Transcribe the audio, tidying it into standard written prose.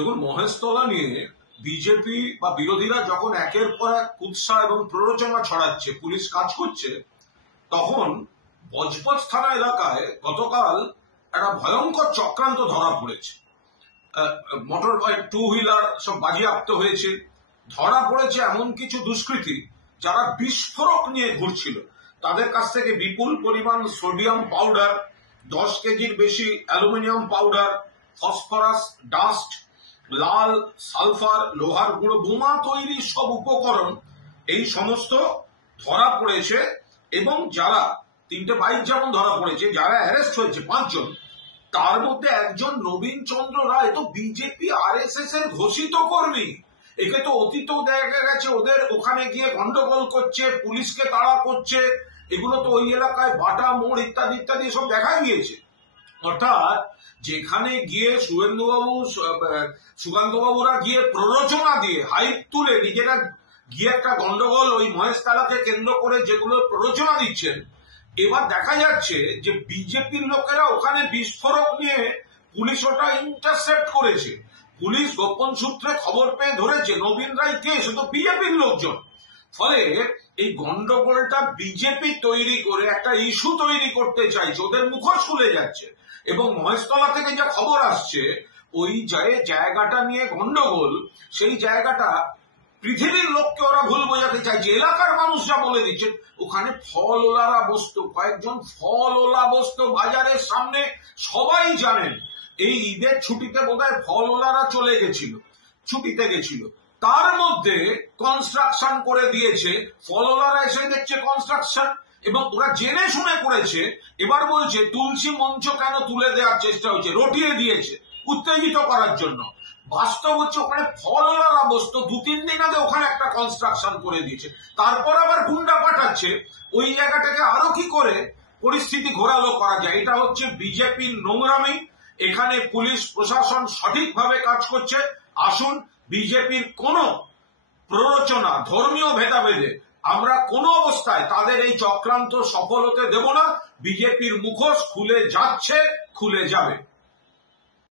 দেখুন, মহেশতলা নিয়ে বিজেপি বা বিরোধীরা যখন একের পর এক কুৎসা এবং প্ররোচনা ছড়াচ্ছে, পুলিশ কাজ করছে, তখন বজবজ থানা এলাকায় গতকাল একটা ভয়ঙ্কর চক্রান্ত ধরা পড়েছে। মোটর বাইক, টু হুইলার সব বাজেয়াপ্ত হয়েছে। ধরা পড়েছে এমন কিছু দুষ্কৃতী যারা বিস্ফোরক নিয়ে ঘুরছিল। তাদের কাছ থেকে বিপুল পরিমাণ সোডিয়াম পাউডার, 10 কেজির বেশি অ্যালুমিনিয়াম পাউডার, ফসফরাস, ডাস্ট, লাল সালফার, লোহার গুঁড়ো, বোমা তৈরি সব উপকরণ এই সমস্ত ধরা পড়েছে। এবং যারা 3টে বাইক যেমন ধরা পড়েছে, যারা অ্যারেস্ট হয়েছে 5 জন, তার মধ্যে একজন নবীন চন্দ্র রায় তো বিজেপি RSS এর ঘোষিত কর্মী। একে তো অতীতেও দেখা গেছে ওদের ওখানে গিয়ে গন্ডগোল করছে, পুলিশকে তাড়া করছে। এগুলো তো ওই এলাকায় বাটা মোড় ইত্যাদি ইত্যাদি সব দেখা গিয়েছে। অর্থাৎ যেখানে গিয়ে শুভেন্দুবাবু, সুকান্তবাবুরা গিয়ে প্ররোচনা দিয়ে হাইপ তুলে নিজেরা গিয়ে একটা গন্ডগোল ওই মহেশতলাকে কেন্দ্র করে যেগুলো প্ররোচনা দিচ্ছেন, এবার দেখা যাচ্ছে যে বিজেপির লোকেরা ওখানে বিস্ফোরক নিয়ে পুলিশ ওটা ইন্টারসেপ্ট করেছে। পুলিশ গোপন সূত্রে খবর পেয়ে ধরেছে নবীন রায় কে, সে তো বিজেপির লোকজন। ফলে এই গন্ডগোলটা বিজেপি তৈরি করে একটা ইস্যু তৈরি করতে চাইছে, ওদের মুখোশ খুলে যাচ্ছে। এবং মহেশতলা থেকে যা খবর আসছে, ওই জায়গাটা নিয়ে গন্ডগোল, সেই জায়গাটা পৃথিবীর লোককে ওরা ভুল বোঝাতে চাইছে। এলাকার মানুষ যা বলে দিচ্ছেন, ওখানে ফলওয়ালা বসতো, কয়েকজন ফলওয়ালা বসতো বাজারের সামনে। সবাই জানেন এই ঈদের ছুটিতে বোধহয় ফলওয়ালারা চলে গেছিল, ছুটিতে গেছিল, তার মধ্যে কনস্ট্রাকশন করে দিয়েছে। ফলওয়ালারা এসে দেখছে কনস্ট্রাকশন, এবং ওরা জেনে শুনে করেছে। এবার বলছে তুলসী মঞ্চ কেন তুলে দেওয়ার চেষ্টা হয়েছে, রটিয়ে দিয়েছে উত্তেজিত করার জন্য। বাস্তব হচ্ছে ওখানে ফলওয়ালারা বসতো, 2-3 দিন আগে ওখানে একটা কনস্ট্রাকশন করে দিয়েছে। তারপর আবার গুন্ডা পাঠাচ্ছে ওই জায়গাটাকে আরো কি করে পরিস্থিতি ঘোরালো করা যায়। এটা হচ্ছে বিজেপির নোংরামি। এখানে পুলিশ প্রশাসন সঠিকভাবে কাজ করছে। আসুন, বিজেপির কোন প্ররোচনা, ধর্মীয় ভেদাভেদে আমরা কোনো অবস্থায় তাদের এই চক্রান্ত সফল হতে দেব না। বিজেপির মুখোশ খুলে যাচ্ছে, খুলে যাবে।